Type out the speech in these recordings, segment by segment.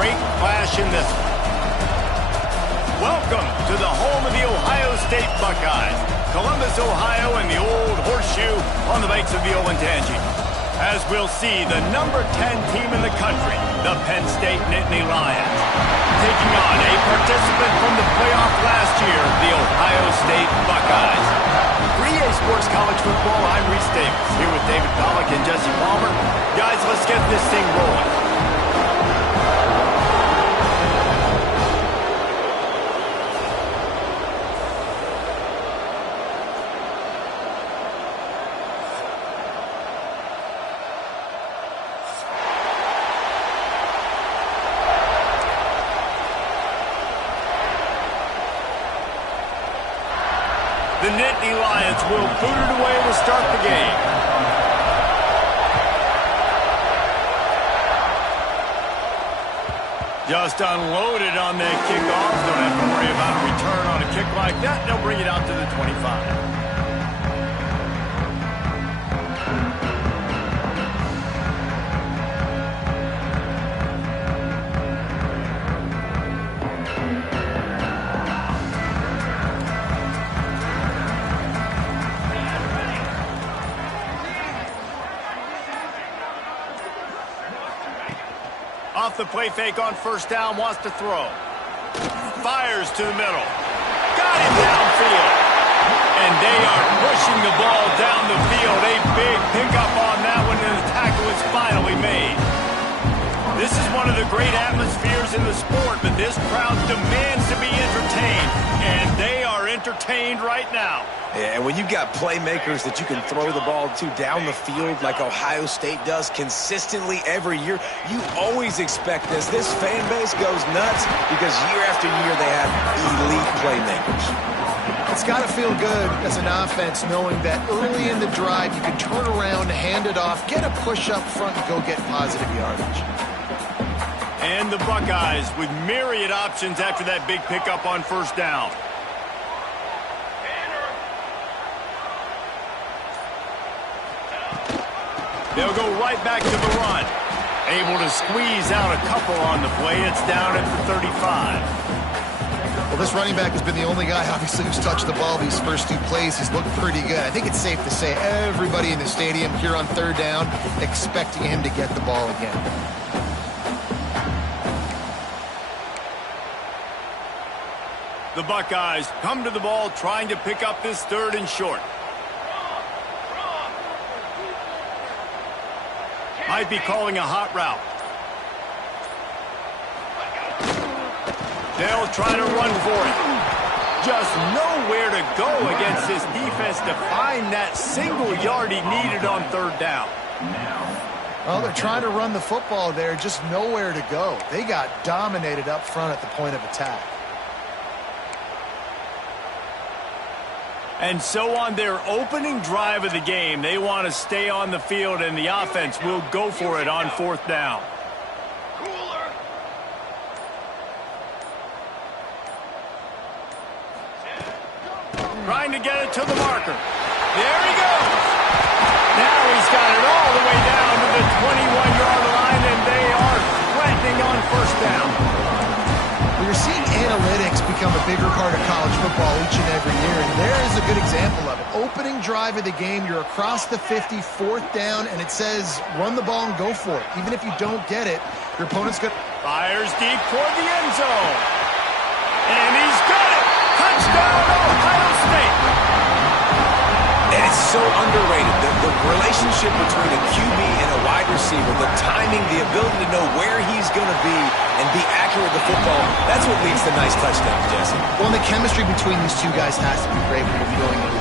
great flash in this one. Welcome to the home of the Ohio State Buckeyes, Columbus, Ohio, and the Old Horseshoe on the banks of the Olentangy. As we'll see, the number 10 team in the country, the Penn State Nittany Lions, taking on a participant from the playoff last year, the Ohio State Buckeyes. For EA Sports College Football, I'm Reese Davis, here with David Pollack and Jesse Palmer. Guys, let's get this thing rolling. The Nittany Lions will boot it away to start the game. Just unloaded on that kickoff. Don't have to worry about a return on a kick like that. They'll bring it out to the 25. Off the play fake on first down, wants to throw. Fires to the middle. Got him downfield. And they are pushing the ball down the field. A big pickup on that one, and the tackle is finally made. This is one of the great atmospheres in the sport, but this crowd demands to be entertained, and they are entertained right now. Yeah, and when you've got playmakers that you can throw the ball to down the field like Ohio State does consistently every year, you always expect this. This fan base goes nuts because year after year they have elite playmakers. It's got to feel good as an offense knowing that early in the drive you can turn around, hand it off, get a push up front, and go get positive yardage. And the Buckeyes with myriad options after that big pickup on first down. They'll go right back to the run. Able to squeeze out a couple on the play. It's down at the 35. Well, this running back has been the only guy, obviously, who's touched the ball these first two plays. He's looked pretty good. I think it's safe to say everybody in the stadium here on third down expecting him to get the ball again. The Buckeyes come to the ball trying to pick up this third and short. Might be calling a hot route. They'll try to run for it. Just nowhere to go against this defense to find that single yard he needed on third down. Well, they're trying to run the football there, just nowhere to go. They got dominated up front at the point of attack. And so on their opening drive of the game, they want to stay on the field, and the offense will go for it on fourth down. Trying to get it to the marker. There he goes. Now he's got it all the way down to the 21-yard line, and they are threatening on first down. You're seeing analytics become a bigger part of college football each and every year, and there is a good example of it. Opening drive of the game, you're across the 50, fourth down, and it says run the ball and go for it. Even if you don't get it, your opponent's going to... Fires deep toward the end zone. And he's got it! Touchdown, Ohio State! And it's so underrated. The relationship between a QB and a wide receiver, the timing, the ability to know where he's going to be and be accurate with the football, that's what leads to nice touchdowns, Jesse. Well, and the chemistry between these two guys has to be great when you're throwing it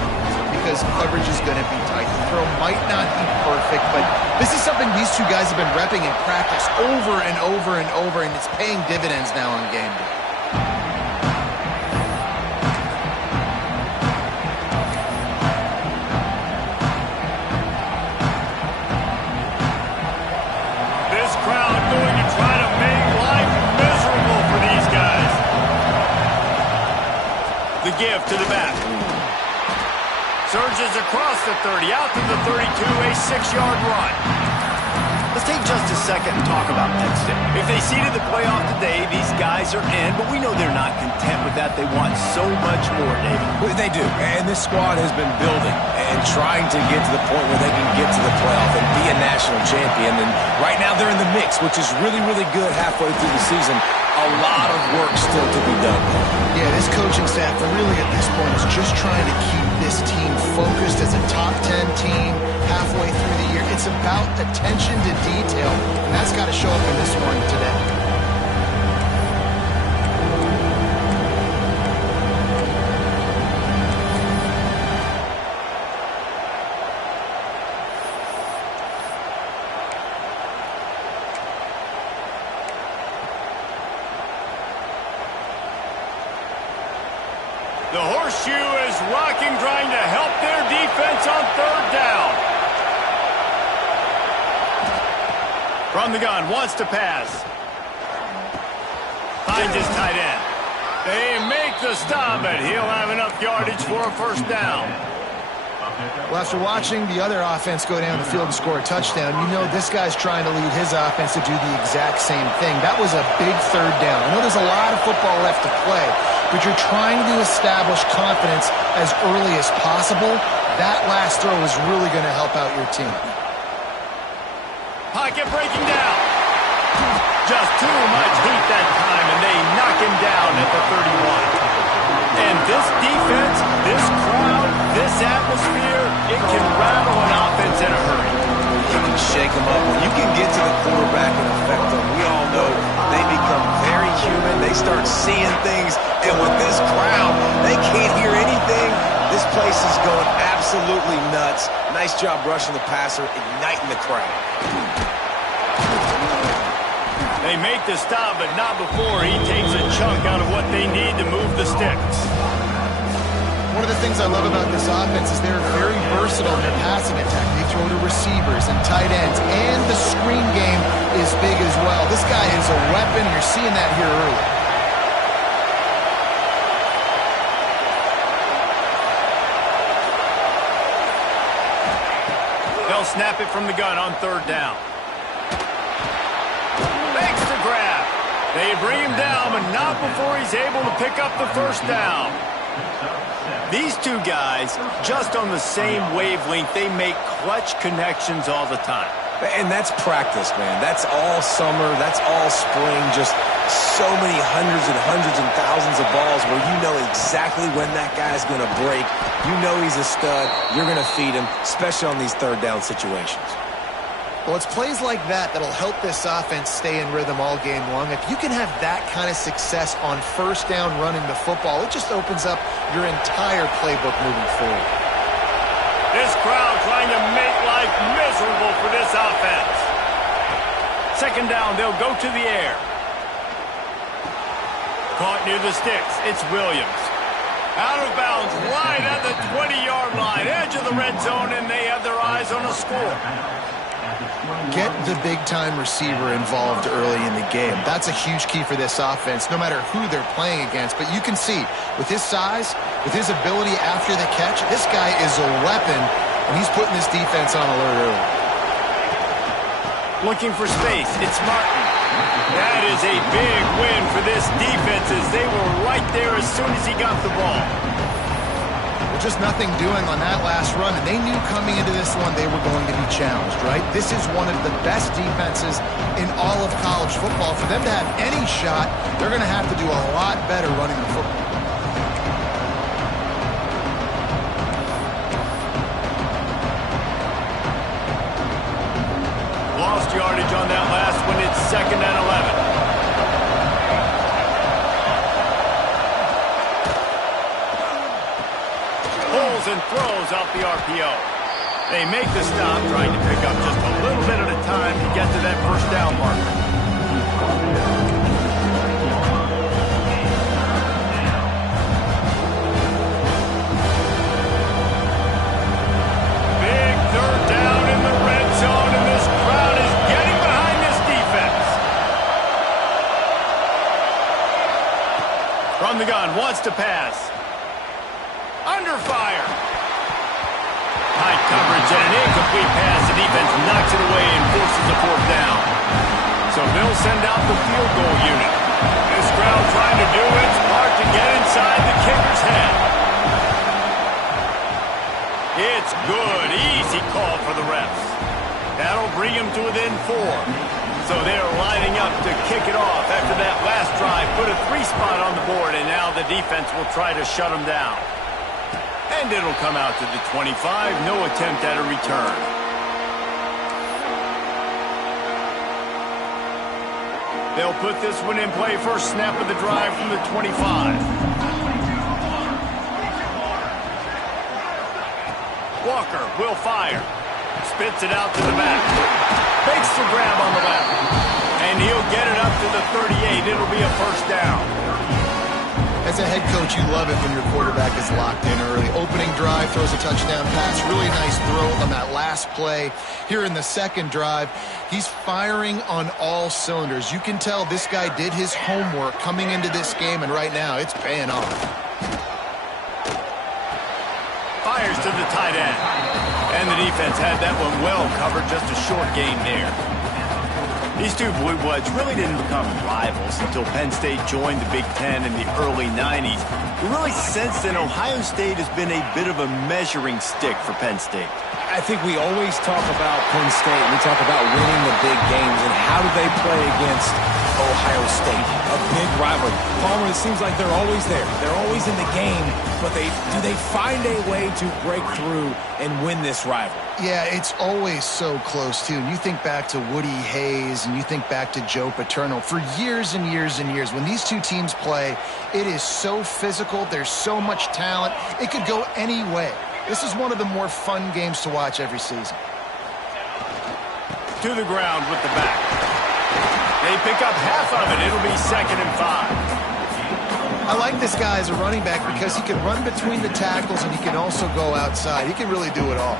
because coverage is going to be tight. The throw might not be perfect, but this is something these two guys have been repping in practice over and over and over, and it's paying dividends now on game day. Give to the back. Surges across the 30, out to the 32, a 6-yard run. Let's take just a second and talk about next step. If they seeded the playoff today, these guys are in, but we know they're not content with that. They want so much more, David. They do, and this squad has been building and trying to get to the point where they can get to the playoff and be a national champion. And right now they're in the mix, which is really, really good halfway through the season. A lot of work still to be done. Yeah, this coaching staff really at this point is just trying to keep this team focused as a top 10 team halfway through the year. It's about attention to detail, and that's got to show up in this one today. The horseshoe is rocking, trying to help their defense on third down. From the gun, wants to pass. Finds his tight end. They make the stop, but he'll have enough yardage for a first down. Well, after watching the other offense go down the field and score a touchdown, you know this guy's trying to lead his offense to do the exact same thing. That was a big third down. I know there's a lot of football left to play, but you're trying to establish confidence as early as possible. That last throw is really going to help out your team. Pocket breaking down. Just too much heat that time, and they knock him down at the 31. And this defense, this crowd, this atmosphere, it can rattle an offense in a hurry. You can shake them up. When you can get to the quarterback and affect them, we all know they become very human. They start seeing things, and with this crowd, they can't hear anything. This place is going absolutely nuts. Nice job rushing the passer, igniting the crowd. They make the stop, but not before he takes a chunk out of what they need to move the sticks. One of the things I love about this offense is they're very versatile in their passing attack. They throw to receivers and tight ends, and the screen game is big as well. This guy is a weapon. You're seeing that here early. They'll snap it from the gun on third down. Makes the grab. They bring him down, but not before he's able to pick up the first down. These two guys, just on the same wavelength, they make clutch connections all the time. And that's practice, man. That's all summer. That's all spring. Just so many hundreds and thousands of balls where you know exactly when that guy's going to break. You know he's a stud. You're going to feed him, especially on these third down situations. Well, it's plays like that that'll help this offense stay in rhythm all game long. If you can have that kind of success on first down running the football, it just opens up your entire playbook moving forward. This crowd trying to make life miserable for this offense. Second down, they'll go to the air. Caught near the sticks. It's Williams. Out of bounds, right at the 20-yard line, edge of the red zone, and they have their eyes on a score. Get the big-time receiver involved early in the game. That's a huge key for this offense, no matter who they're playing against. But you can see, with his size, with his ability after the catch, this guy is a weapon, and he's putting this defense on alert early. Looking for space, it's Martin. That is a big win for this defense as they were right there as soon as he got the ball. Just nothing doing on that last run, and they knew coming into this one they were going to be challenged, right? This is one of the best defenses in all of college football. For them to have any shot, they're going to have to do a lot better running the football. Lost yardage on that last one. It's 2nd and 11. And throws out the RPO. They make the stop, trying to pick up just a little bit at a time to get to that first down marker. Big third down in the red zone, and this crowd is getting behind this defense. From the gun, wants to pass. Under fire. High coverage and an incomplete pass. The defense knocks it away and forces a fourth down. That's good. Easy call for the refs. That'll bring him to within 4. So they're lining up to kick it off after that last drive. Put a 3-spot on the board, and now the defense will try to shut them down. And it'll come out to the 25. No attempt at a return. They'll put this one in play. First snap of the drive from the 25. Walker will fire. Spits it out to the back. Fakes the grab on the left. And he'll get it up to the 38. It'll be a first down. As a head coach, you love it when your quarterback is locked in early. Opening drive, throws a touchdown pass. Really nice throw on that last play. Here in the second drive, he's firing on all cylinders. You can tell this guy did his homework coming into this game, and right now it's paying off. Fires to the tight end. And the defense had that one well covered. Just a short game there. These two Blue Bloods really didn't become rivals until Penn State joined the Big Ten in the early 90s. We really sense that Ohio State has been a bit of a measuring stick for Penn State. I think we always talk about Penn State. We talk about winning the big games, and how do they play against Ohio State? A big rivalry. Palmer, it seems like they're always there. They're always in the game, but do they find a way to break through and win this rivalry? Yeah, it's always so close, too. You think back to Woody Hayes, and you think back to Joe Paterno. For years and years and years, when these two teams play, it is so physical. There's so much talent. It could go any way. This is one of the more fun games to watch every season. To the ground with the back. They pick up half of it. It'll be 2nd and 5. I like this guy as a running back because he can run between the tackles and he can also go outside. He can really do it all.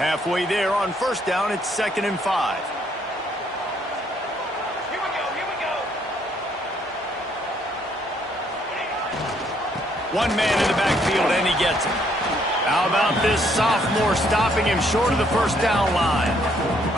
Halfway there on first down, it's 2nd and 5. One man in the backfield, and he gets it. How about this sophomore stopping him short of the first down line?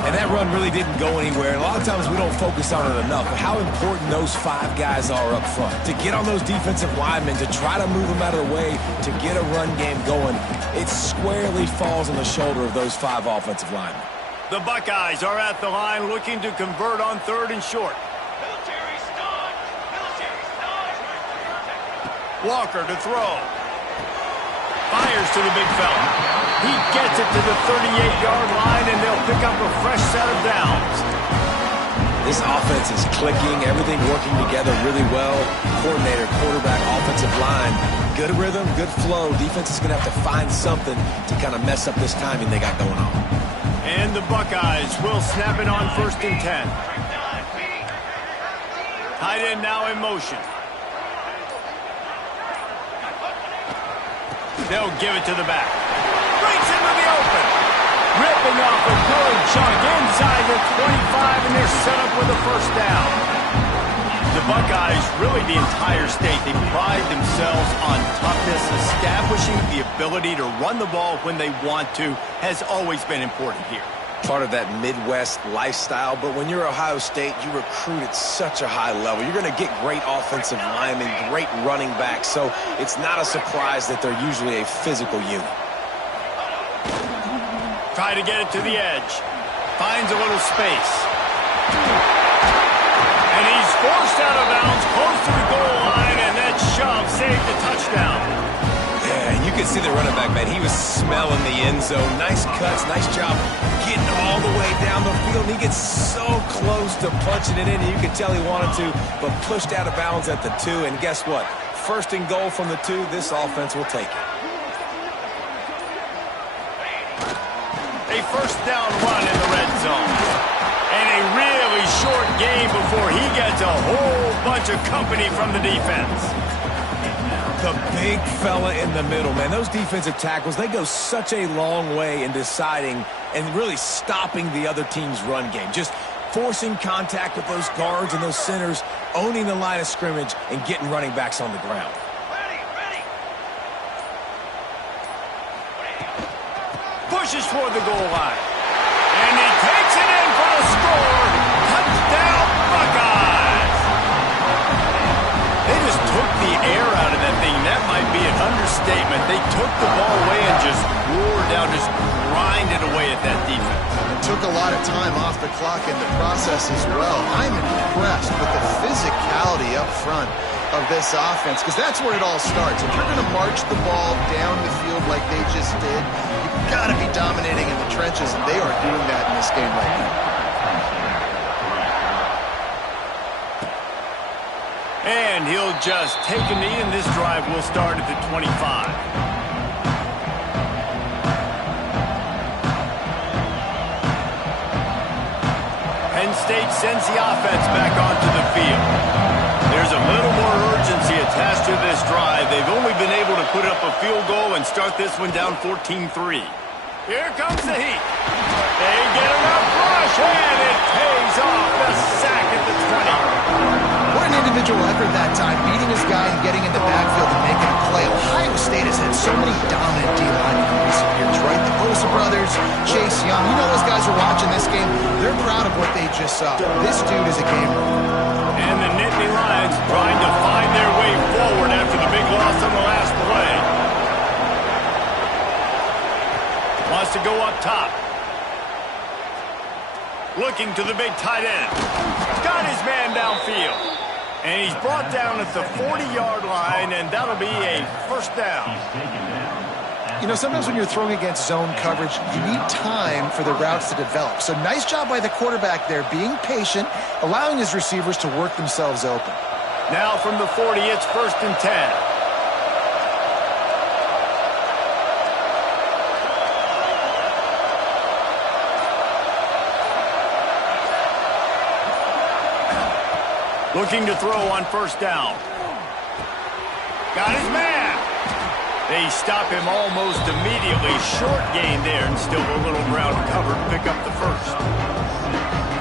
And that run really didn't go anywhere. And a lot of times we don't focus on it enough, but how important those 5 guys are up front. To get on those defensive linemen, to try to move them out of the way, to get a run game going, it squarely falls on the shoulder of those 5 offensive linemen. The Buckeyes are at the line looking to convert on 3rd and short. Walker to throw. Fires to the big fella. He gets it to the 38-yard line, and they'll pick up a fresh set of downs. This offense is clicking, everything working together really well. Coordinator, quarterback, offensive line. Good rhythm, good flow. Defense is going to have to find something to kind of mess up this timing they got going on. And the Buckeyes will snap it on 1st and 10. Tight end now in motion. They'll give it to the back. Breaks into the open. Ripping off a good chunk inside the 25, and they're set up with a first down. The Buckeyes, really the entire state, they pride themselves on toughness. Establishing the ability to run the ball when they want to has always been important here. Part of that Midwest lifestyle, but when you're Ohio State, you recruit at such a high level. You're going to get great offensive linemen, great running backs, so it's not a surprise that they're usually a physical unit. Try to get it to the edge. Finds a little space. And he's forced out of bounds, close to the goal line, and that shove saved the touchdown. Yeah, you can see the running back, man. He was smelling the end zone. Nice cuts, nice job getting all the way down the field. He gets so close to punching it in, and you could tell he wanted to, but pushed out of bounds at the 2. And guess what? 1st and goal from the 2. This offense will take it. A first down run in the red zone. And a really short game before he gets a whole bunch of company from the defense. The big fella in the middle, man. Those defensive tackles, they go such a long way in deciding and really stopping the other team's run game. Just forcing contact with those guards and those centers, owning the line of scrimmage, and getting running backs on the ground. Pushes toward the goal line. And he takes it in for the score. Touchdown, Buckeyes! They just took the air out of that thing. understatement. They took the ball away and just wore down, just grinded away at that defense. It took a lot of time off the clock in the process as well. I'm impressed with the physicality up front of this offense, because that's where it all starts. If you're going to march the ball down the field like they just did, you've got to be dominating in the trenches, and they are doing that in this game right now. And he'll just take a knee, and this drive will start at the 25. Penn State sends the offense back onto the field. There's a little more urgency attached to this drive. They've only been able to put up a field goal and start this one down 14-3. Here comes the heat. They get enough rush, and it pays off. The sack at the 20. What an individual effort that time, beating his guy and getting in the backfield and making a play. Ohio State has had so many dominant D-linemen in recent years, right? The Bosa brothers, Chase Young. You know those guys are watching this game. They're proud of what they just saw. This dude is a gamer. And the Nittany Lions trying to find their way forward after the big loss on the last play. Wants to go up top. Looking to the big tight end. Got his man downfield. And he's brought down at the 40-yard line, and that'll be a first down. You know, sometimes when you're throwing against zone coverage, you need time for the routes to develop. So nice job by the quarterback there, being patient, allowing his receivers to work themselves open. Now from the 40, it's 1st and 10. Looking to throw on 1st down. Got his man. They stop him almost immediately. Short gain there, and still a little ground covered to pick up the first.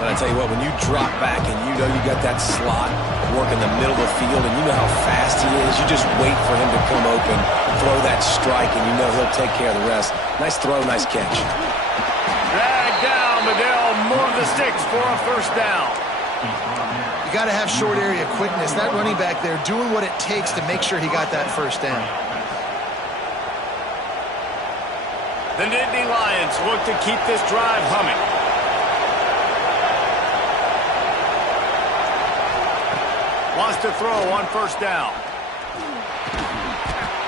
But I tell you what, when you drop back and you know you got that slot work in the middle of the field and you know how fast he is, you just wait for him to come open, throw that strike, and you know he'll take care of the rest. Nice throw, nice catch. Drag down, but they'll move the sticks for a 1st down. You got to have short area quickness. That running back there doing what it takes to make sure he got that 1st down. The Nittany Lions look to keep this drive humming. Wants to throw on 1st down.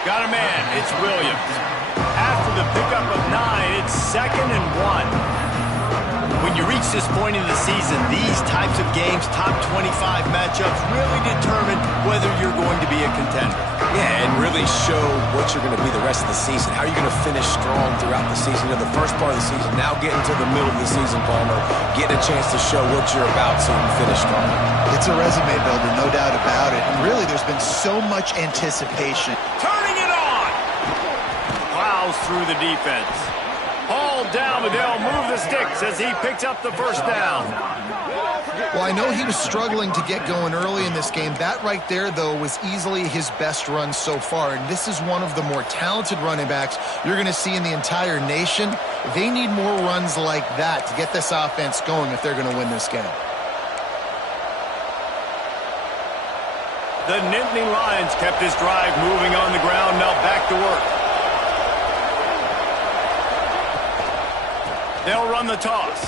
Got a man. It's Williams. After the pickup of 9, it's 2nd and 1. When you reach this point in the season, these types of games, top 25 matchups, really determine whether you're going to be a contender. Yeah, and really show what you're going to be the rest of the season. How are you going to finish strong throughout the season? You know, the first part of the season, now getting to the middle of the season, Palmer, getting a chance to show what you're about so you can finish strong. It's a resume builder, no doubt about it. And really, there's been so much anticipation. Turning it on! Plows through the defense. Hauled down, but they'll move the sticks as he picks up the 1st down. Well, I know he was struggling to get going early in this game. That right there, though, was easily his best run so far. And this is one of the more talented running backs you're going to see in the entire nation. They need more runs like that to get this offense going if they're going to win this game. The Nittany Lions kept this drive moving on the ground. Now back to work. They'll run the toss.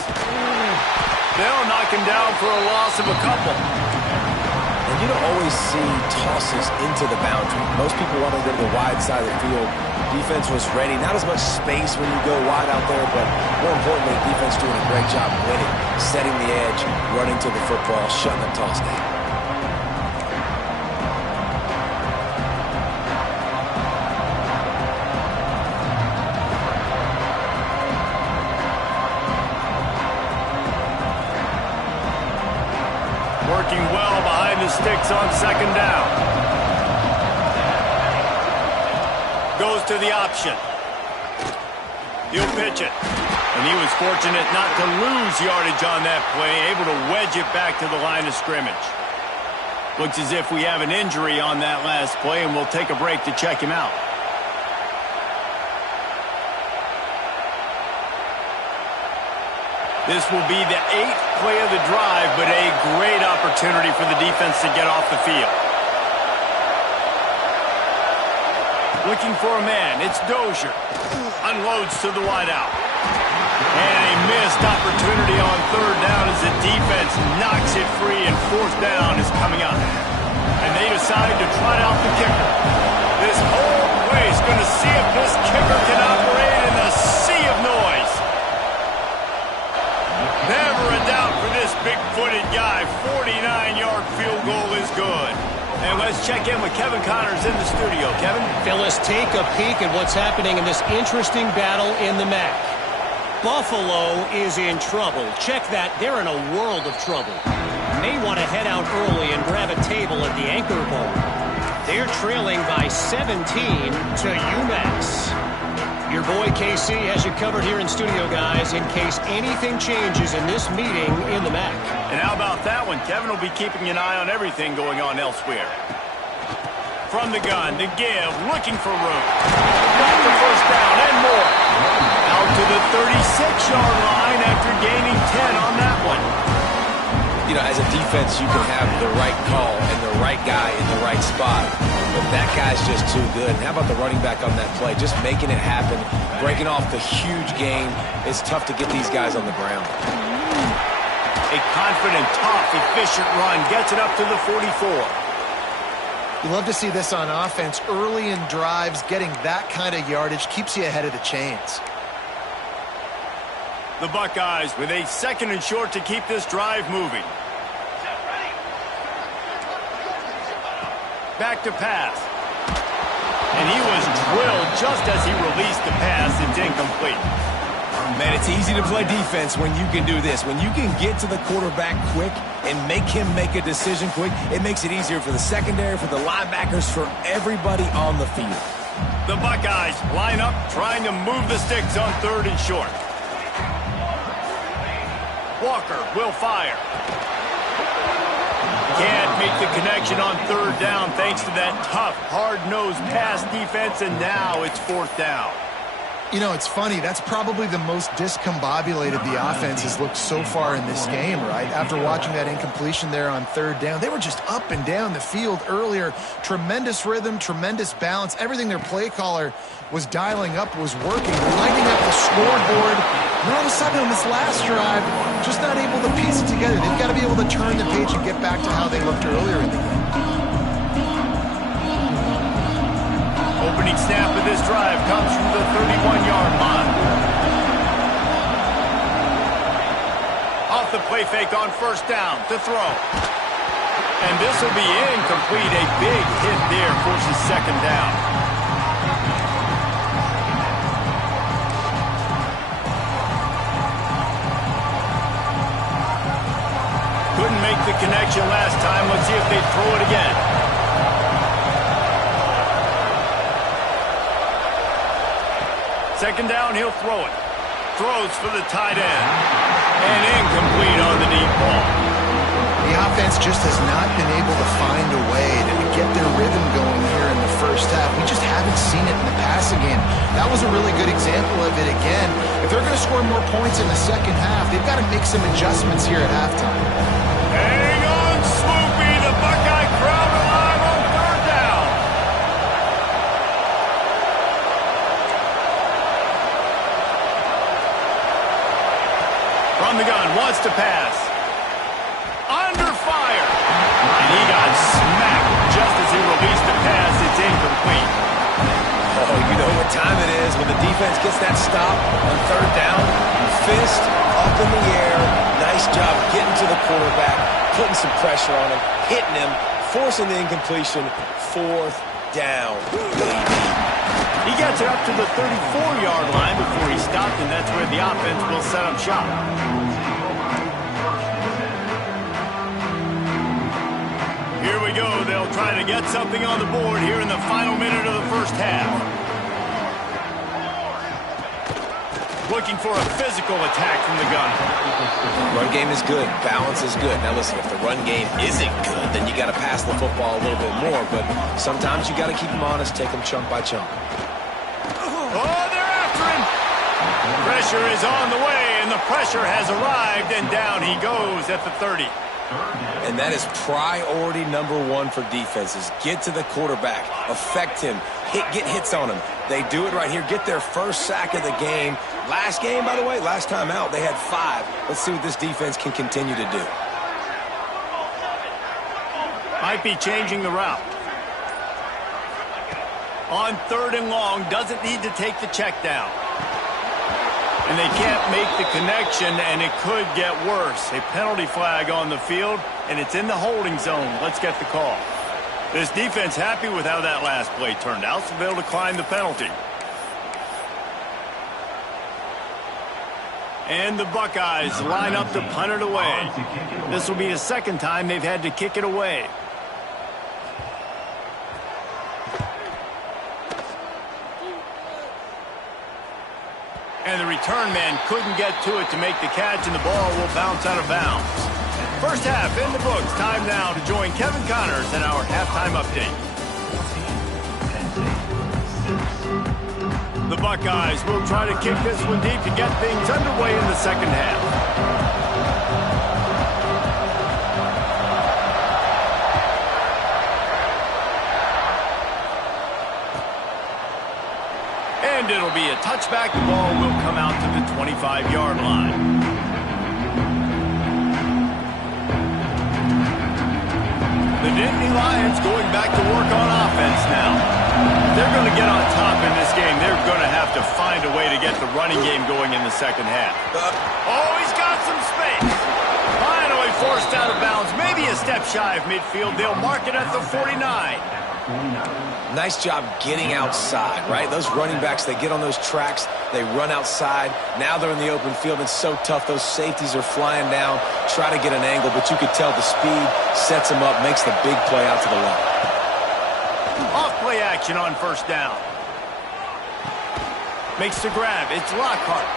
They'll knock him down for a loss of a couple. And you don't always see tosses into the boundary. Most people want to go to the wide side of the field. Defense was ready. Not as much space when you go wide out there, but more importantly, defense doing a great job winning, setting the edge, running to the football, shutting the toss down. Working well behind the sticks on 2nd down. Goes to the option. He'll pitch it. And he was fortunate not to lose yardage on that play, able to wedge it back to the line of scrimmage. Looks as if we have an injury on that last play, and we'll take a break to check him out. This will be the 8th play of the drive, but a great opportunity for the defense to get off the field. Looking for a man. It's Dozier. Unloads to the wideout. And a missed opportunity on third down as the defense knocks it free, and fourth down is coming up. And they decide to trot out the kicker. This whole place is going to see if this kicker can operate in the sea of noise. Never a doubt for this big-footed guy. 49-yard field goal is good. And let's check in with Kevin Connors in the studio. Kevin? Phyllis, take a peek at what's happening in this interesting battle in the MAC. Buffalo is in trouble. Check that. They're in a world of trouble. May want to head out early and grab a table at the Anchor Bowl. They're trailing by 17 to UMass. Your boy KC has you covered here in studio, guys, in case anything changes in this meeting in the MAC. And how about that one? Kevin will be keeping an eye on everything going on elsewhere. From the gun, to give, looking for room. Got the first down and more. Out to the 36-yard line after gaining 10 on that one. You know, as a defense, you can have the right call and the right guy in the right spot. But that guy's just too good. And how about the running back on that play? Just making it happen, breaking off the huge gain. It's tough to get these guys on the ground. A confident, tough, efficient run gets it up to the 44. You love to see this on offense. Early in drives, getting that kind of yardage keeps you ahead of the chains. The Buckeyes with a second and short to keep this drive moving. Back to pass. And he was drilled just as he released the pass. It's incomplete. Man, it's easy to play defense when you can do this. When you can get to the quarterback quick and make him make a decision quick, it makes it easier for the secondary, for the linebackers, for everybody on the field. The Buckeyes line up trying to move the sticks on third and short. Walker will fire. Can't make the connection on third down thanks to that tough, hard-nosed pass defense, and now it's fourth down. You know, it's funny. That's probably the most discombobulated the offense has looked so far in this game, right? After watching that incompletion there on third down, they were just up and down the field earlier. Tremendous rhythm, tremendous balance. Everything their play caller was dialing up was working. Lighting up the scoreboard. And all of a sudden on this last drive, just not able to piece it together. They've got to be able to turn the page and get back to how they looked earlier in the game. Opening snap of this drive comes from the 31-yard line. Off the play fake on first down to throw. And this will be incomplete. A big hit there forces second down. Couldn't make the connection last time. Let's see if they throw it again. Second down, he'll throw it. Throws for the tight end. And incomplete on the deep ball. The offense just has not been able to find a way to get their rhythm going here in the first half. We just haven't seen it in the passing game. That was a really good example of it again. If they're going to score more points in the second half, they've got to make some adjustments here at halftime. Hang on, Swoopy. The Buckeye crowd alive on third down. From the gun, wants to pass. Under fire. And he got smacked just as he released the pass. It's incomplete. Oh, you know what time it is when the defense gets that stop on third down. Fist up in the air. Nice job getting to the quarterback, putting some pressure on him, hitting him, forcing the incompletion. Fourth down. He gets it up to the 34-yard line before he stopped, and that's where the offense will set up shop. Here we go. They'll try to get something on the board here in the final minute of the first half. Looking for a physical attack from the gun. Run game is good. Balance is good. Now listen, if the run game isn't good, then you got to pass the football a little bit more. But sometimes you got to keep them honest, take them chunk by chunk. Oh, they're after him. Pressure is on the way, and the pressure has arrived, and down he goes at the 30. And that is priority number one for defenses. Get to the quarterback, affect him, get hits on him. They do it right here, get their first sack of the game. Last game, by the way, last time out, they had 5. Let's see what this defense can continue to do. Might be changing the route. On 3rd and long, doesn't need to take the check down. And they can't make the connection, and it could get worse. A penalty flag on the field, and it's in the holding zone. Let's get the call. This defense happy with how that last play turned out, so they'll decline the penalty. And the Buckeyes line up to punt it away. This will be the second time they've had to kick it away. And the return man couldn't get to it to make the catch, and the ball will bounce out of bounds. First half in the books. Time now to join Kevin Connors in our halftime update. The Buckeyes will try to kick this one deep to get things underway in the second half. And it'll be a touchback. The ball will come out to the 25-yard line. The Nittany Lions going back to work on offense now. They're going to get on top in this game. They're going to have to find a way to get the running game going in the second half. Oh, he's got some space. Finally forced out of bounds. Maybe a step shy of midfield. They'll mark it at the 49. Nice job getting outside, right? Those running backs, they get on those tracks, they run outside. Now they're in the open field. It's so tough. Those safeties are flying down, try to get an angle, but you could tell the speed sets them up, makes the big play out to the left. Off play action on first down. Makes the grab. It's Lockhart.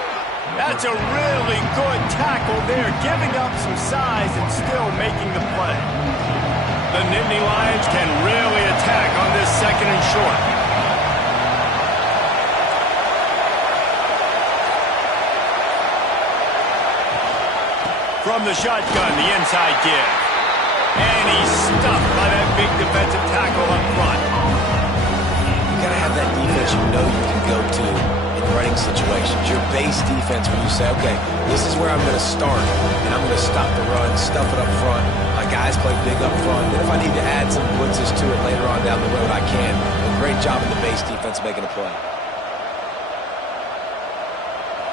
That's a really good tackle there, giving up some size and still making the play. The Nittany Lions can really attack on this second and short. From the shotgun, the inside give. And he's stuffed by that big defensive tackle up front. You got to have that defense you know you can go to in running situations. Your base defense when you say, okay, this is where I'm going to start, and I'm going to stop the run, stuff it up front. My guys play big up front. And if I need to add some blitzes to it later on down the road, I can. A great job in the base defense making a play.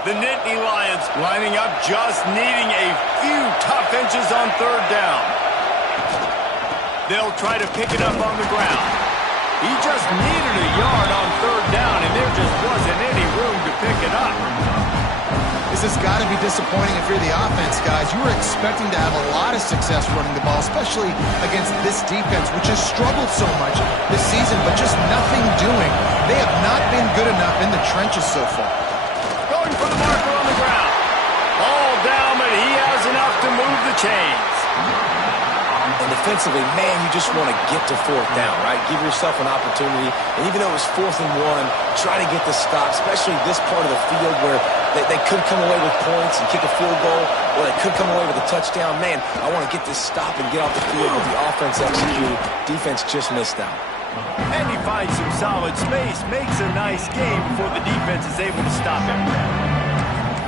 The Nittany Lions lining up, just needing a few tough inches on third down. They'll try to pick it up on the ground. He just needed a yard on third down, and there just wasn't any room to pick it up. This has got to be disappointing if you're the offense, guys. You were expecting to have a lot of success running the ball, especially against this defense, which has struggled so much this season, but just nothing doing. They have not been good enough in the trenches so far. Going for the marker on the ground. All down, but he has enough to move the chains. And defensively, man, you just want to get to fourth down, right? Give yourself an opportunity. And even though it was 4th and 1, try to get the stop, especially this part of the field where they could come away with points and kick a field goal, or they could come away with a touchdown. Man, I want to get this stop and get off the field with the offense executed. Defense just missed out. And he finds some solid space, makes a nice game before the defense is able to stop him.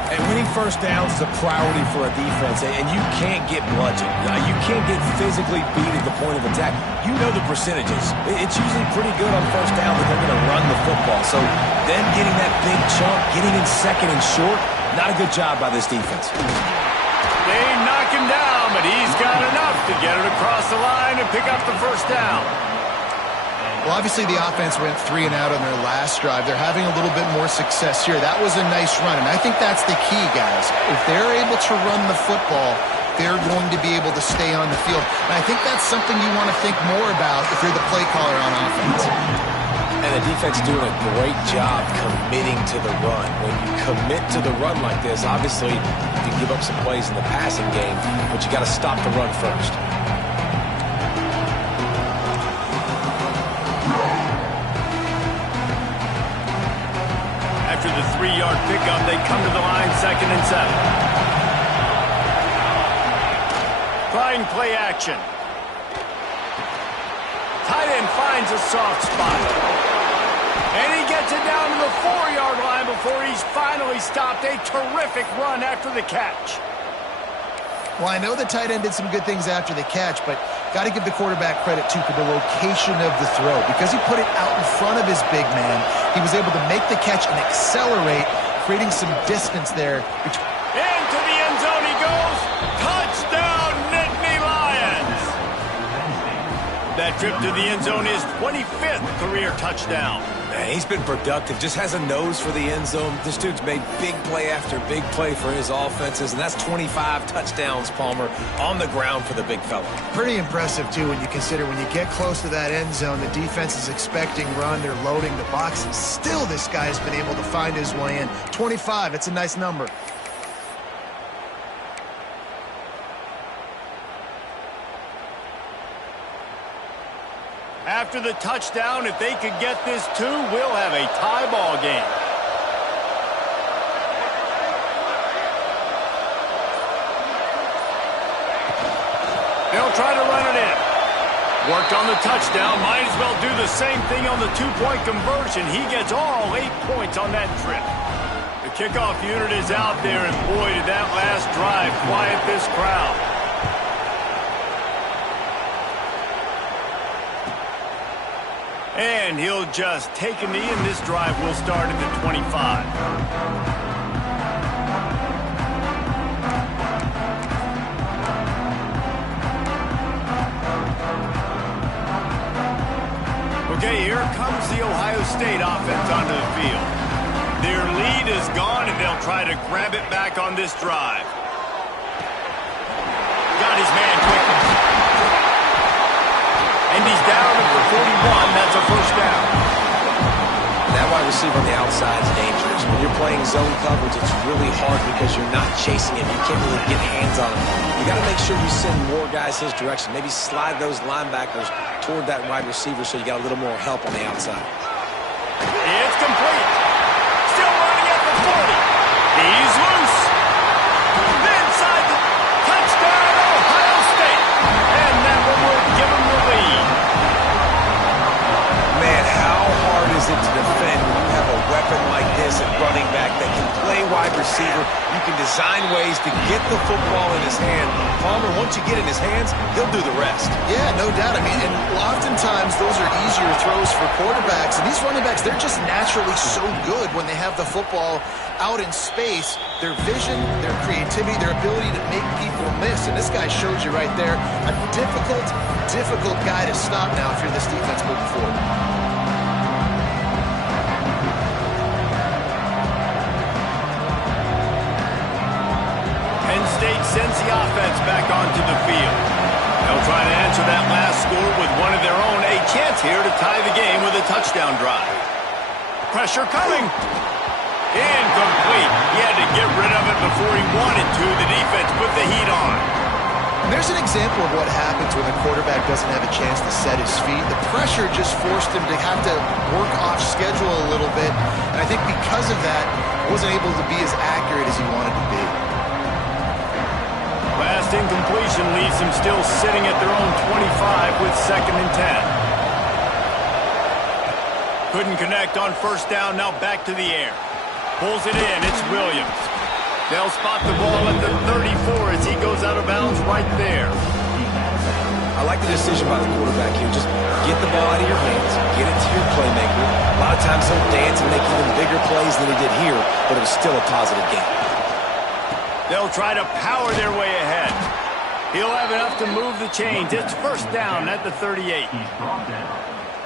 And winning first downs is a priority for a defense, and you can't get bludgeoned. You can't get physically beat at the point of attack. You know the percentages. It's usually pretty good on first down that they're going to run the football. So them getting that big chunk, getting in second and short, not a good job by this defense. They knock him down, but he's got enough to get it across the line and pick up the first down. Well, obviously the offense went 3 and out on their last drive. They're having a little bit more success here. That was a nice run, and I think that's the key, guys. If they're able to run the football, they're going to be able to stay on the field. And I think that's something you want to think more about if you're the play caller on offense. And the defense doing a great job committing to the run. When you commit to the run like this, obviously you can give up some plays in the passing game, but you got to stop the run first. After the 3-yard pickup, they come to the line 2nd and 7. trying play action. Tight end finds a soft spot. And he gets it down to the 4-yard line before he's finally stopped. A terrific run after the catch. Well, I know the tight end did some good things after the catch, but got to give the quarterback credit, too, for the location of the throw. Because he put it out in front of his big man, he was able to make the catch and accelerate, creating some distance there. Into the end zone he goes. Touchdown, Nittany Lions. That trip to the end zone is 25th career touchdown. Man, he's been productive. Just has a nose for the end zone. This dude's made big play after big play for his offenses, and that's 25 touchdowns, Palmer, on the ground for the big fella. Pretty impressive, too, when you consider when you get close to that end zone, the defense is expecting run, they're loading the box, and still this guy's been able to find his way in. 25, it's a nice number. After the touchdown, if they could get this too, we'll have a tie ball game. They'll try to run it in. Worked on the touchdown. Might as well do the same thing on the two-point conversion. He gets all 8 points on that trip. The kickoff unit is out there, and boy, did that last drive quiet this crowd. And he'll just take a knee, and this drive will start at the 25. Okay, here comes the Ohio State offense onto the field. Their lead is gone, and they'll try to grab it back on this drive. Got his man quickly. And he's down at the 41. That's a first down. That wide receiver on the outside is dangerous. When you're playing zone coverage, it's really hard because you're not chasing him. You can't really get hands on him. You got to make sure you send more guys his direction. Maybe slide those linebackers toward that wide receiver so you got a little more help on the outside. It's complete. Still running at the 40. He's loose. Inside the touchdown, Ohio State. And that one will give him the lead. Man, how hard is it to defend when you have a weapon like this at running back that can play wide receiver? You can design ways to get the football in his hand. Palmer, once you get in his hands, he'll do the rest. Yeah, no doubt. I mean, and oftentimes those are easier throws for quarterbacks. And these running backs, they're just naturally so good when they have the football out in space. Their vision, their creativity, their ability to make people miss. And this guy shows you right there a difficult guy to stop now if you're this defense moving forward. Penn State sends the offense back onto the field. They'll try to answer that last score with one of their own. A chance here to tie the game with a touchdown drive. Pressure coming. Incomplete. He had to get rid of it before he wanted to. The defense put the heat on. And there's an example of what happens when the quarterback doesn't have a chance to set his feet. The pressure just forced him to have to work off schedule a little bit. And I think because of that, he wasn't able to be as accurate as he wanted to be. Last incompletion leaves them still sitting at their own 25 with 2nd and 10. Couldn't connect on first down. Now back to the air. Pulls it in. It's Williams. They'll spot the ball at the 34 as he goes out of bounds right there. I like the decision by the quarterback here. Just get the ball out of your hands, get it to your playmaker. A lot of times he'll dance and make even bigger plays than he did here, but it was still a positive game. They'll try to power their way ahead. He'll have enough to move the chains. It's first down at the 38.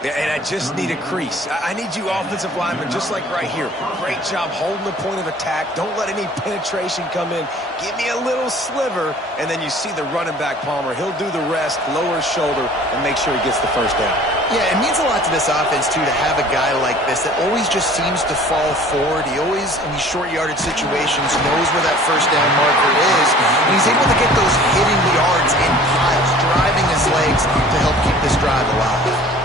And I just need a crease. I need you offensive linemen, just like right here. Great job holding the point of attack. Don't let any penetration come in. Give me a little sliver, and then you see the running back, Palmer. He'll do the rest, lower his shoulder, and make sure he gets the first down. Yeah, it means a lot to this offense, too, to have a guy like this that always just seems to fall forward. He always, in these short yardage situations, knows where that first down marker is. And he's able to get those hitting yards in piles, driving his legs to help keep this drive alive.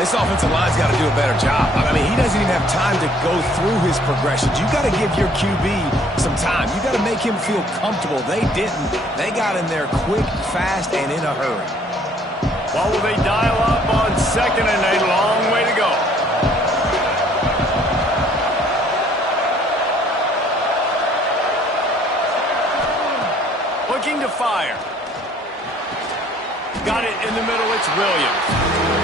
This offensive line's got to do a better job. I mean, he doesn't even have time to go through his progressions. You got to give your QB some time. You got to make him feel comfortable. They didn't. They got in there quick, fast, and in a hurry. What will they dial up on second and a long way to go? Looking to fire. Got it in the middle. It's Williams.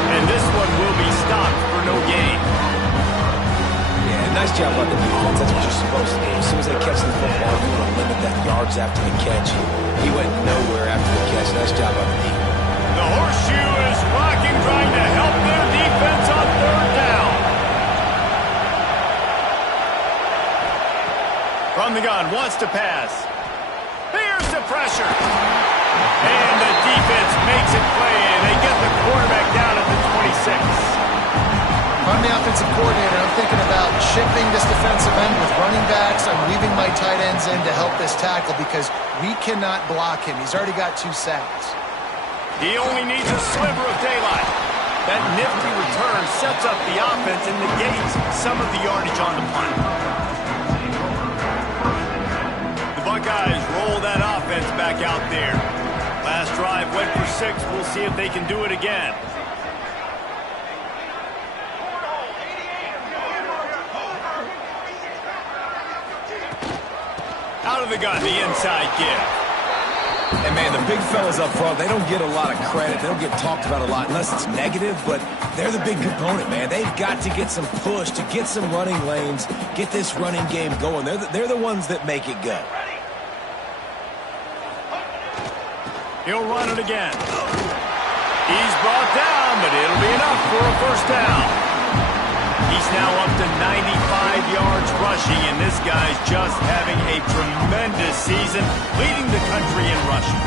And this one will be stopped for no gain. Yeah, nice job on the defense. That's what you're supposed to do. As soon as they catch the football, you want to limit that yards after the catch. He went nowhere after the catch. Nice job on the defense. The horseshoe is rocking, trying to help their defense on third down. From the gun, wants to pass. Here's the pressure. And the defense makes it play, and they get the quarterback down at the 26. I'm the offensive coordinator. I'm thinking about shifting this defensive end with running backs. I'm leaving my tight ends in to help this tackle because we cannot block him. He's already got 2 sacks. He only needs a sliver of daylight. That nifty return sets up the offense and negates some of the yardage on the punt. The Buckeyes roll that offense back out there. Last drive went for 6. We'll see if they can do it again. Out of the gun, the inside give. And, man, the big fellas up front, they don't get a lot of credit. They don't get talked about a lot unless it's negative, but they're the big component, man. They've got to get some push, to get some running lanes, get this running game going. They're the ones that make it go. He'll run it again. He's brought down, but it'll be enough for a first down. He's now up to 95 yards rushing, and this guy's just having a tremendous season, leading the country in rushing.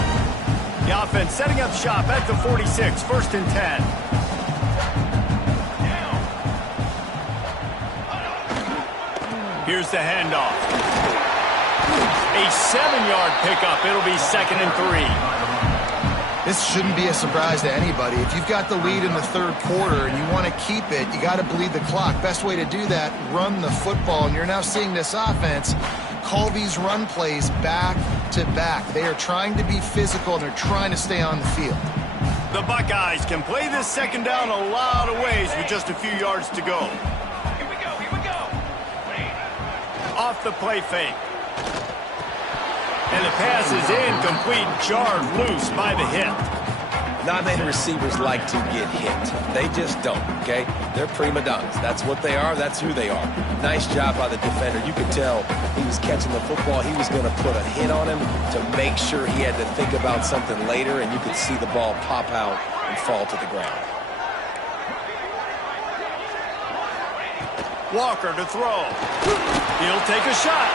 The offense setting up shop at the 46, 1st and 10. Here's the handoff. A 7-yard pickup. It'll be 2nd and 3. This shouldn't be a surprise to anybody. If you've got the lead in the 3rd quarter and you want to keep it, you got to bleed the clock. Best way to do that, run the football. And you're now seeing this offense call these run plays back to back. They are trying to be physical, and they're trying to stay on the field. The Buckeyes can play this 2nd down a lot of ways with just a few yards to go. Here we go, here we go. Off the play fake. And the pass is incomplete, jarred loose by the hit. Not many receivers like to get hit. They just don't, okay? They're prima donnas. That's what they are. That's who they are. Nice job by the defender. You could tell he was catching the football. He was going to put a hit on him to make sure he had to think about something later, and you could see the ball pop out and fall to the ground. Walker to throw. He'll take a shot.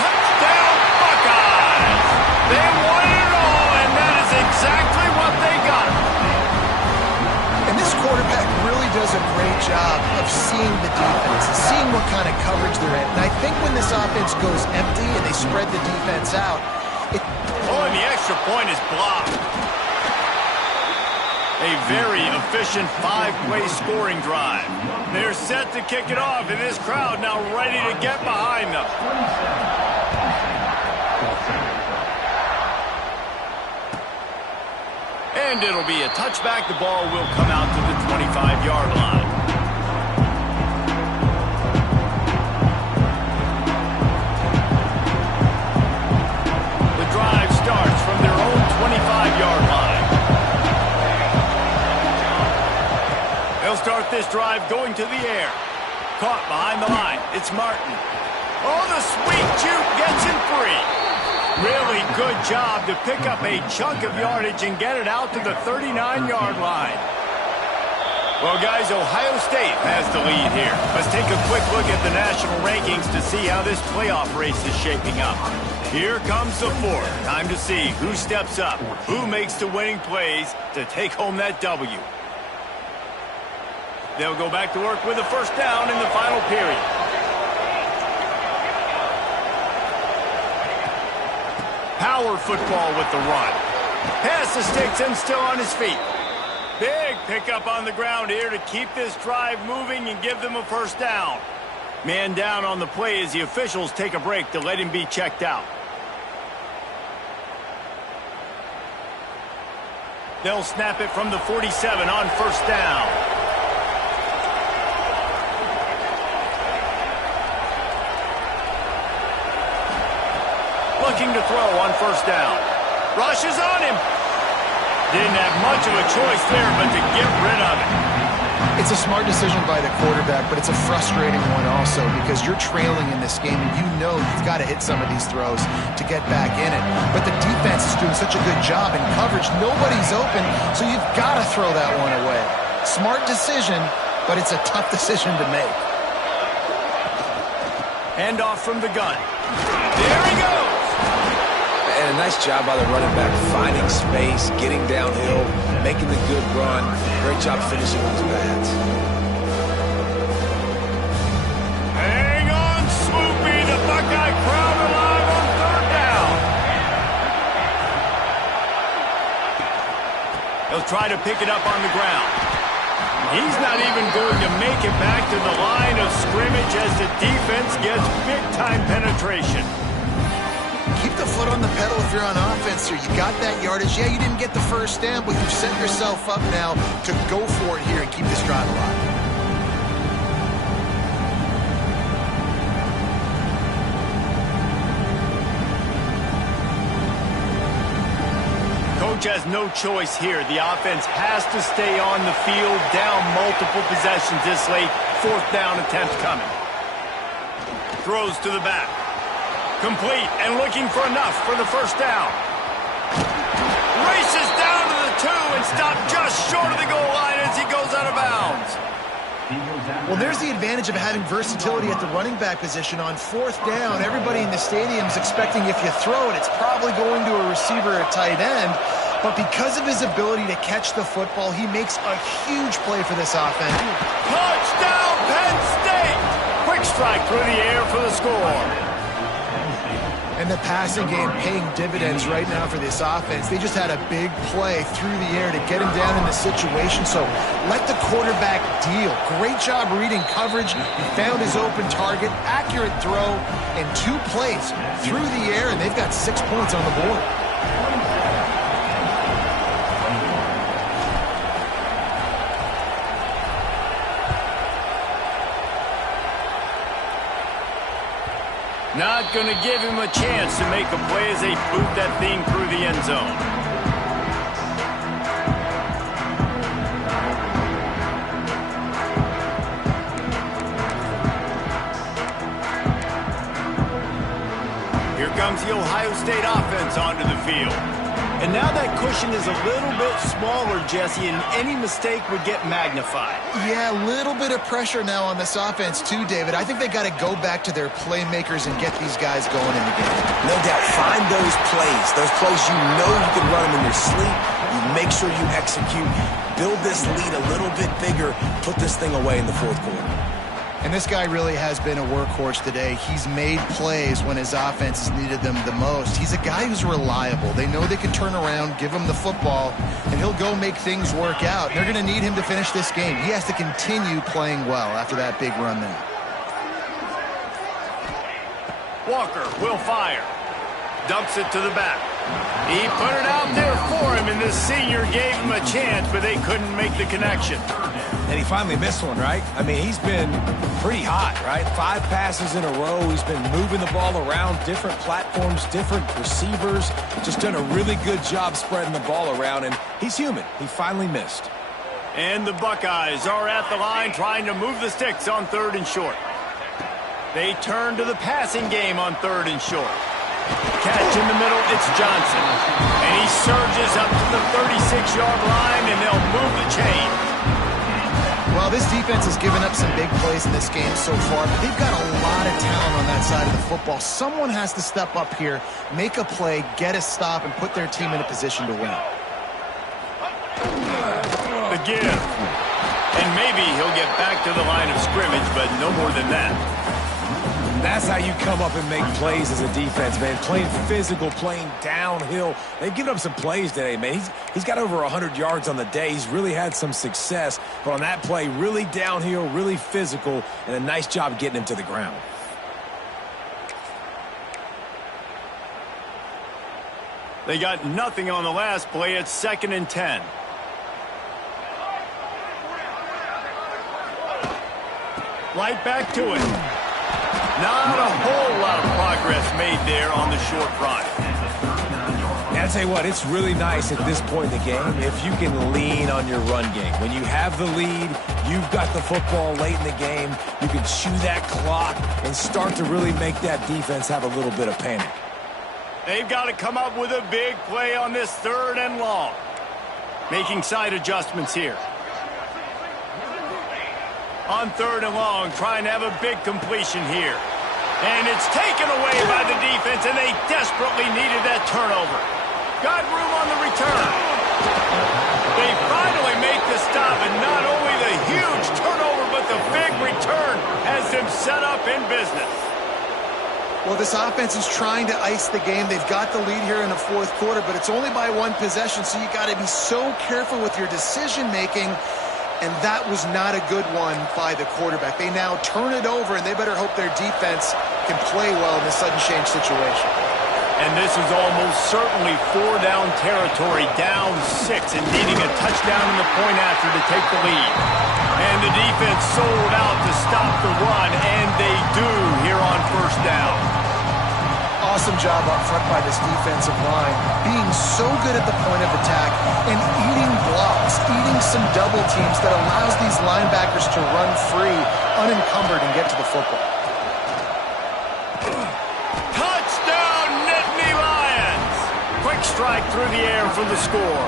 Touchdown, Buckeyes! They won it all, and that is exactly what they got. And this quarterback really does a great job of seeing the defense and seeing what kind of coverage they're in. And I think when this offense goes empty and they spread the defense out, and the extra point is blocked. A very efficient 5-play scoring drive. They're set to kick it off, and this crowd now ready to get behind them. And it'll be a touchback. The ball will come out to the 25-yard line. The drive starts from their own 25-yard line. They'll start this drive going to the air. Caught behind the line. It's Martin. Oh, the sweet juke gets him free. Really good job to pick up a chunk of yardage and get it out to the 39-yard line. Well, guys, Ohio State has the lead here. Let's take a quick look at the national rankings to see how this playoff race is shaping up. Here comes the fourth. Time to see who steps up, who makes the winning plays to take home that W. They'll go back to work with a first down in the final period. Power football with the run. Past the sticks and still on his feet. Big pickup on the ground here to keep this drive moving and give them a first down. Man down on the play as the officials take a break to let him be checked out. They'll snap it from the 47 on first down. Looking to throw on first down. Rush is on him. Didn't have much of a choice there, but to get rid of it. It's a smart decision by the quarterback, but it's a frustrating one also because you're trailing in this game and you know you've got to hit some of these throws to get back in it. But the defense is doing such a good job in coverage. Nobody's open, so you've got to throw that one away. Smart decision, but it's a tough decision to make. Hand off from the gun. There he goes. And a nice job by the running back, finding space, getting downhill, making the good run. Great job finishing with his pads. Hang on, Swoopy. The Buckeye crowd alive on third down. He'll try to pick it up on the ground. He's not even going to make it back to the line of scrimmage as the defense gets big-time penetration. Keep the foot on the pedal if you're on offense here. You got that yardage. Yeah, you didn't get the first down, but you've set yourself up now to go for it here and keep this drive alive. Coach has no choice here. The offense has to stay on the field, down multiple possessions this late. Fourth down attempt coming. Throws to the back. Complete and looking for enough for the first down. Races down to the 2 and stopped just short of the goal line as he goes out of bounds. Well, there's the advantage of having versatility at the running back position. On fourth down, everybody in the stadium is expecting if you throw it, it's probably going to a receiver or tight end. But because of his ability to catch the football, he makes a huge play for this offense. Touchdown, Penn State! Quick strike through the air for the score. And the passing game paying dividends right now for this offense. They just had a big play through the air to get him down in the situation. So let the quarterback deal. Great job reading coverage. He found his open target, accurate throw, and 2 plays through the air, and they've got 6 points on the board. Not going to give him a chance to make a play as they boot that thing through the end zone. Here comes the Ohio State offense onto the field. And now that cushion is a little bit smaller, Jesse, and any mistake would get magnified. Yeah, a little bit of pressure now on this offense too, David. I think they got to go back to their playmakers and get these guys going in the game. No doubt. Find those plays you know you can run them in your sleep. You make sure you execute. Build this lead a little bit bigger. Put this thing away in the fourth quarter. And this guy really has been a workhorse today. He's made plays when his offense has needed them the most. He's a guy who's reliable. They know they can turn around, give him the football, and he'll go make things work out. They're going to need him to finish this game. He has to continue playing well after that big run there. Walker will fire. Dumps it to the back. He put it out there for him, and the senior gave him a chance, but they couldn't make the connection. And he finally missed one, right? I mean, he's been pretty hot, right? 5 passes in a row. He's been moving the ball around, different platforms, different receivers. Just done a really good job spreading the ball around, and he's human. He finally missed. And the Buckeyes are at the line trying to move the sticks on 3rd and short. They turn to the passing game on 3rd and short. Catch in the middle, it's Johnson. And he surges up to the 36-yard line, and they'll move the chain. Well, this defense has given up some big plays in this game so far, but they've got a lot of talent on that side of the football. Someone has to step up here, make a play, get a stop, and put their team in a position to win. The give. And maybe he'll get back to the line of scrimmage, but no more than that. That's how you come up and make plays as a defense, man. Playing physical, playing downhill. They've given up some plays today, man. He's got over 100 yards on the day. He's really had some success. But on that play, really downhill, really physical, and a nice job getting him to the ground. They got nothing on the last play. It's 2nd and 10. Right back to it. Not a whole lot of progress made there on the short run. And I'll tell you what, it's really nice at this point in the game if you can lean on your run game. When you have the lead, you've got the football late in the game, you can chew that clock and start to really make that defense have a little bit of panic. They've got to come up with a big play on this 3rd and long. Making side adjustments here. On 3rd and long, trying to have a big completion here. And it's taken away by the defense, and they desperately needed that turnover. Got room on the return. They finally make the stop, and not only the huge turnover, but the big return has them set up in business. Well, this offense is trying to ice the game. They've got the lead here in the 4th quarter, but it's only by 1 possession, so you got to be so careful with your decision-making. And that was not a good one by the quarterback. They now turn it over, and they better hope their defense can play well in this sudden change situation. And this is almost certainly 4-down territory, down 6, and needing a touchdown in the point after to take the lead. And the defense sold out to stop the run, and they do here on 1st down. Awesome job up front by this defensive line, being so good at the point of attack and eating blocks, eating some double teams that allows these linebackers to run free, unencumbered, and get to the football. Touchdown, Nittany Lions! Quick strike through the air for the score.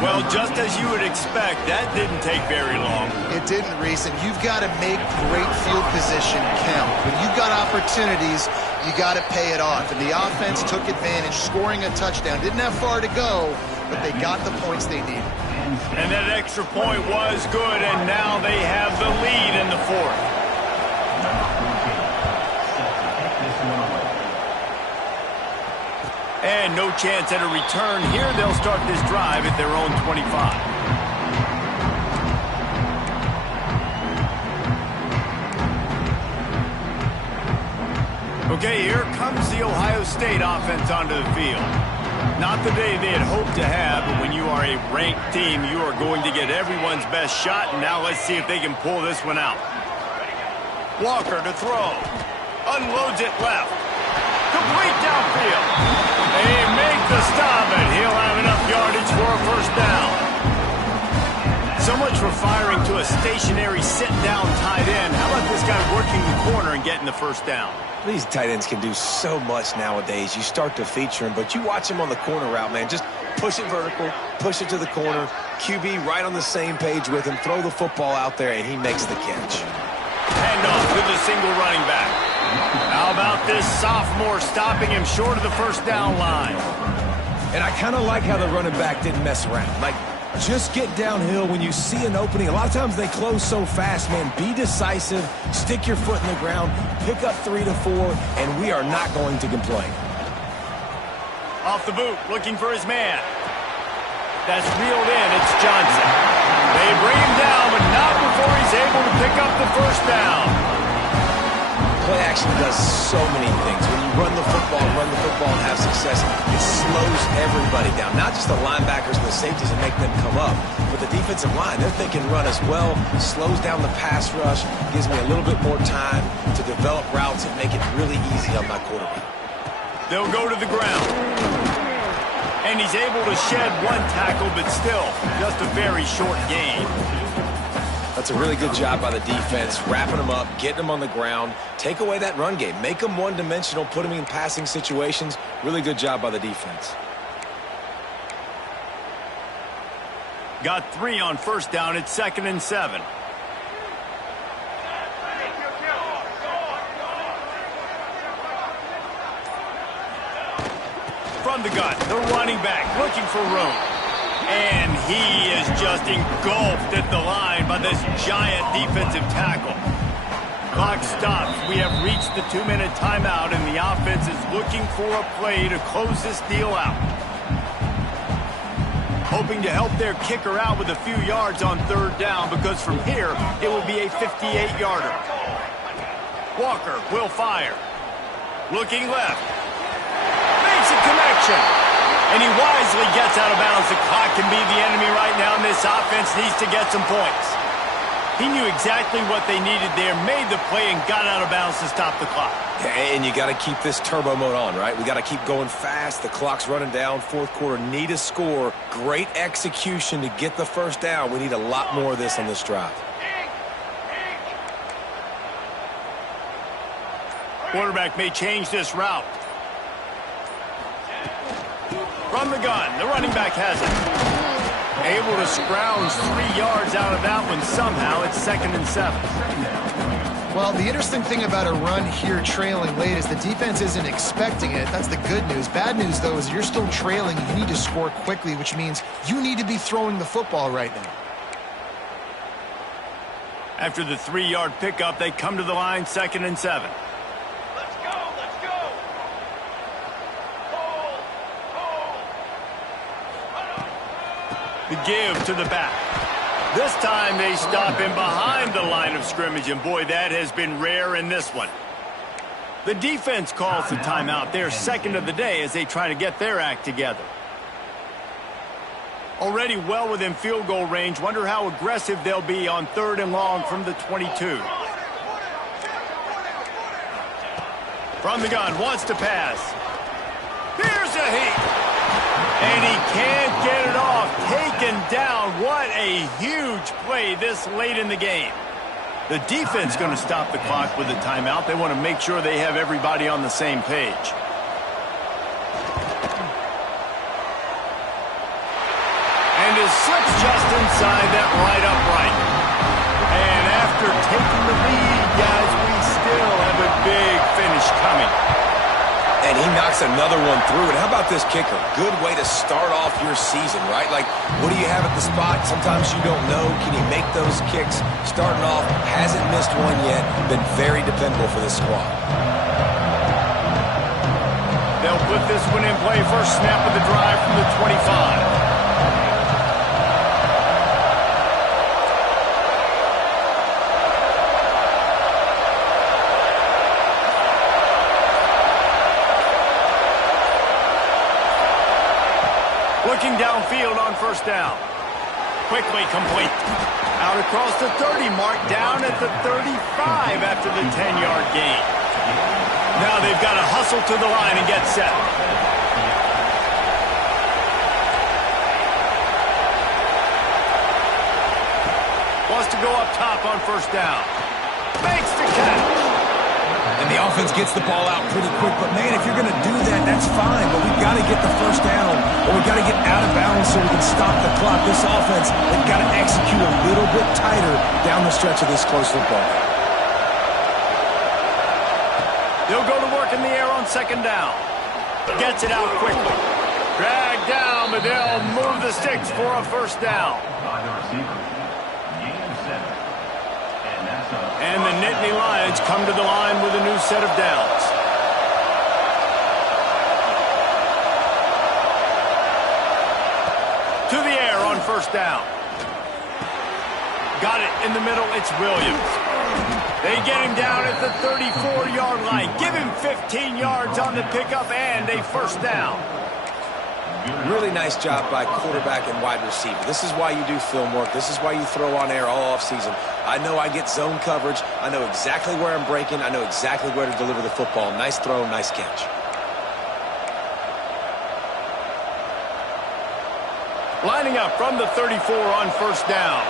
Well, just as you would expect, that didn't take very long. It didn't, Reese, and you've got to make great field position count. When you've got opportunities, you got to pay it off. And the offense took advantage, scoring a touchdown. Didn't have far to go, but they got the points they needed. And that extra point was good, and now they have the lead in the 4th. And no chance at a return here. They'll start this drive at their own 25. Okay, here comes the Ohio State offense onto the field. Not the day they had hoped to have, but when you are a ranked team, you are going to get everyone's best shot, and now let's see if they can pull this one out. Walker to throw. Unloads it left. Complete downfield. They make the stop, and he'll have enough yardage for a 1st down. So much for firing to a stationary sit-down tight end. How about this guy working the corner and getting the 1st down? These tight ends can do so much nowadays. You start to feature them, but you watch them on the corner route, man. Just push it vertical, push it to the corner. QB right on the same page with him. Throw the football out there, and he makes the catch. Hand off to the single running back. How about this sophomore stopping him short of the 1st down line? And I kind of like how the running back didn't mess around. Like, just get downhill when you see an opening. A lot of times they close so fast, man. Be decisive, stick your foot in the ground, pick up 3 to 4, and we are not going to complain. Off the boot, looking for his man. That's reeled in. It's Johnson. They bring him down, but not before he's able to pick up the 1st down. Play action does so many things. When you run the football and have success, it slows everybody down. Not just the linebackers and the safeties and make them come up, but the defensive line. They're thinking run as well, slows down the pass rush, gives me a little bit more time to develop routes and make it really easy on my quarterback. They'll go to the ground. And he's able to shed 1 tackle, but still just a very short gain. That's a really good job by the defense, wrapping them up, getting them on the ground, take away that run game, make them one-dimensional, put them in passing situations. Really good job by the defense. Got 3 on 1st down. It's 2nd and 7. From the gun, the running back looking for room. And he is just engulfed at the line by this giant defensive tackle. Clock stops. We have reached the 2-minute timeout, and the offense is looking for a play to close this deal out. Hoping to help their kicker out with a few yards on 3rd down, because from here, it will be a 58-yarder. Walker will fire. Looking left. Makes a connection. And he wisely gets out of bounds. The clock can be the enemy right now, and this offense needs to get some points. He knew exactly what they needed there, made the play, and got out of bounds to stop the clock. Yeah, and you got to keep this turbo mode on, right? We got to keep going fast. The clock's running down. 4th quarter, need a score. Great execution to get the 1st down. We need a lot more of this on this drive. Quarterback may change this route. From the gun, the running back has it. Able to scrounge 3 yards out of that one somehow. It's 2nd and 7. Well, the interesting thing about a run here trailing late is the defense isn't expecting it. That's the good news. Bad news, though, is you're still trailing. You need to score quickly, which means you need to be throwing the football right now. After the 3-yard pickup, they come to the line, 2nd and 7. The give to the back. This time they stop him behind the line of scrimmage, and boy, that has been rare in this one. The defense calls the timeout. They're 2nd of the day as they try to get their act together. Already well within field goal range. Wonder how aggressive they'll be on 3rd and long from the 22. From the gun, wants to pass. Here's a heat. And he can't get it off. Taken down. What a huge play this late in the game. The defense going to stop the clock with a timeout. They want to make sure they have everybody on the same page. And it slips just inside that right upright. And after taking the lead, guys, we still have a big finish coming. And he knocks another one through. And how about this kicker? Good way to start off your season, right? Like, what do you have at the spot? Sometimes you don't know. Can he make those kicks? Starting off, hasn't missed one yet. Been very dependable for this squad. They'll put this one in play. First snap of the drive from the 25. Looking downfield on 1st down. Quickly complete. Out across the 30 mark, down at the 35 after the 10-yard gain. Now they've got to hustle to the line and get set. Wants to go up top on 1st down. Makes the catch. And the offense gets the ball out pretty quick. But, man, if you're going to do that, that's fine. But we've got to get the 1st down, or we've got to get out of bounds so we can stop the clock. This offense, they've got to execute a little bit tighter down the stretch of this close football. They'll go to work in the air on 2nd down. Gets it out quickly. Dragged down, but they'll move the sticks for a 1st down. And the Nittany Lions come to the line with a new set of downs. To the air on 1st down. Got it in the middle. It's Williams. They get him down at the 34-yard line. Give him 15 yards on the pickup and a 1st down. Really nice job by quarterback and wide receiver. This is why you do film work. This is why you throw on air all offseason. I know I get zone coverage. I know exactly where I'm breaking. I know exactly where to deliver the football. Nice throw, nice catch. Lining up from the 34 on 1st down.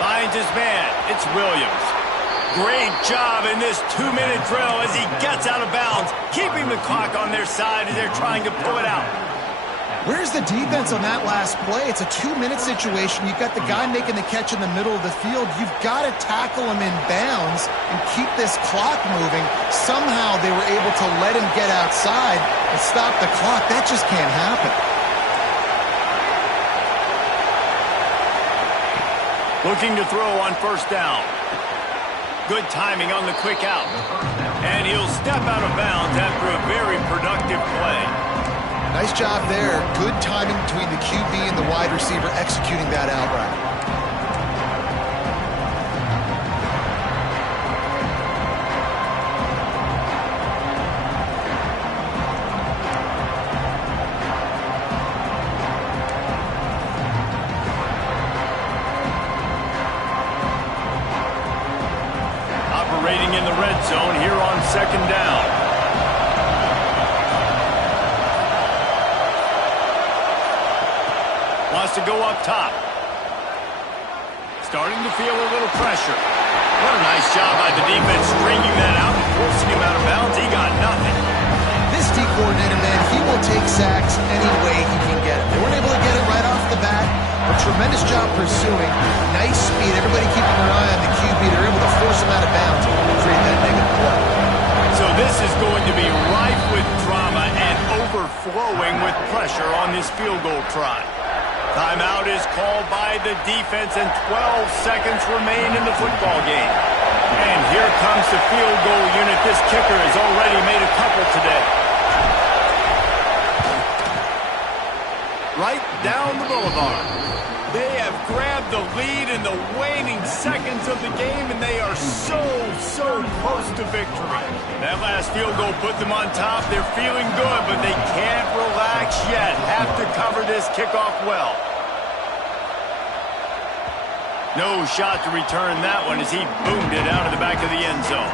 Finds his man. It's Williams. Great job in this 2-minute drill as he gets out of bounds, keeping the clock on their side as they're trying to pull it out. Where's the defense on that last play? It's a 2-minute situation. You've got the guy making the catch in the middle of the field. You've got to tackle him in bounds and keep this clock moving. Somehow they were able to let him get outside and stop the clock. That just can't happen. Looking to throw on first down. Good timing on the quick out. And he'll step out of bounds after a very productive play. Nice job there. Good timing between the QB and the wide receiver executing that out route. Operating in the red zone here on second down. Wants to go up top. Starting to feel a little pressure. What a nice job by the defense stringing that out and forcing him out of bounds. He got nothing. This D coordinator, man, he will take sacks any way he can get it. They weren't able to get it right off the bat. A tremendous job pursuing. Nice speed. Everybody keeping their eye on the QB. They're able to force him out of bounds and create that negative play. So this is going to be rife with drama and overflowing with pressure on this field goal try. Timeout is called by the defense and 12 seconds remain in the football game. And here comes the field goal unit. This kicker has already made a couple today. Right down the boulevard. They have grabbed the lead in the waning seconds of the game, and they are so close to victory. That last field goal put them on top. They're feeling good, but they can't relax yet. Have to cover this kickoff well. No shot to return that one as he boomed it out of the back of the end zone.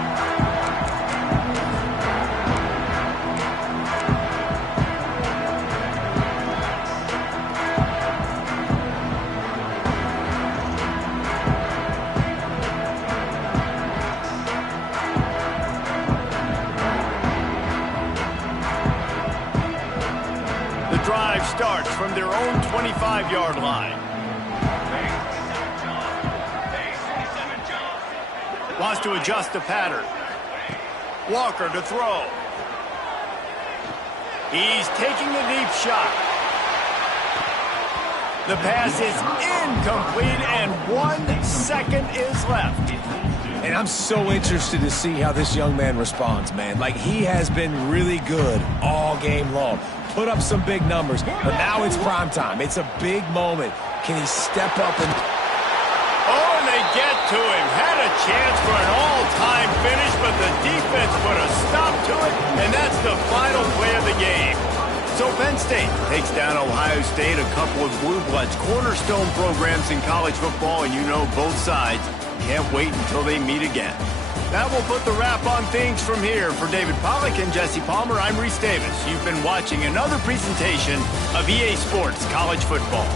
The drive starts from their own 25-yard line. Wants to adjust the pattern. Walker to throw. He's taking a deep shot. The pass is incomplete, and 1 second is left. And I'm so interested to see how this young man responds, man. Like, he has been really good all game long. Put up some big numbers, but now it's prime time. It's a big moment. Can he step up and... Oh, and they get to him. Had a chance for an all-time finish, but the defense put a stop to it, and that's the final play of the game. So Penn State takes down Ohio State, a couple of blue bloods, cornerstone programs in college football, and you know both sides can't wait until they meet again. That will put the wrap on things from here. For David Pollack and Jesse Palmer, I'm Reese Davis. You've been watching another presentation of EA Sports College Football.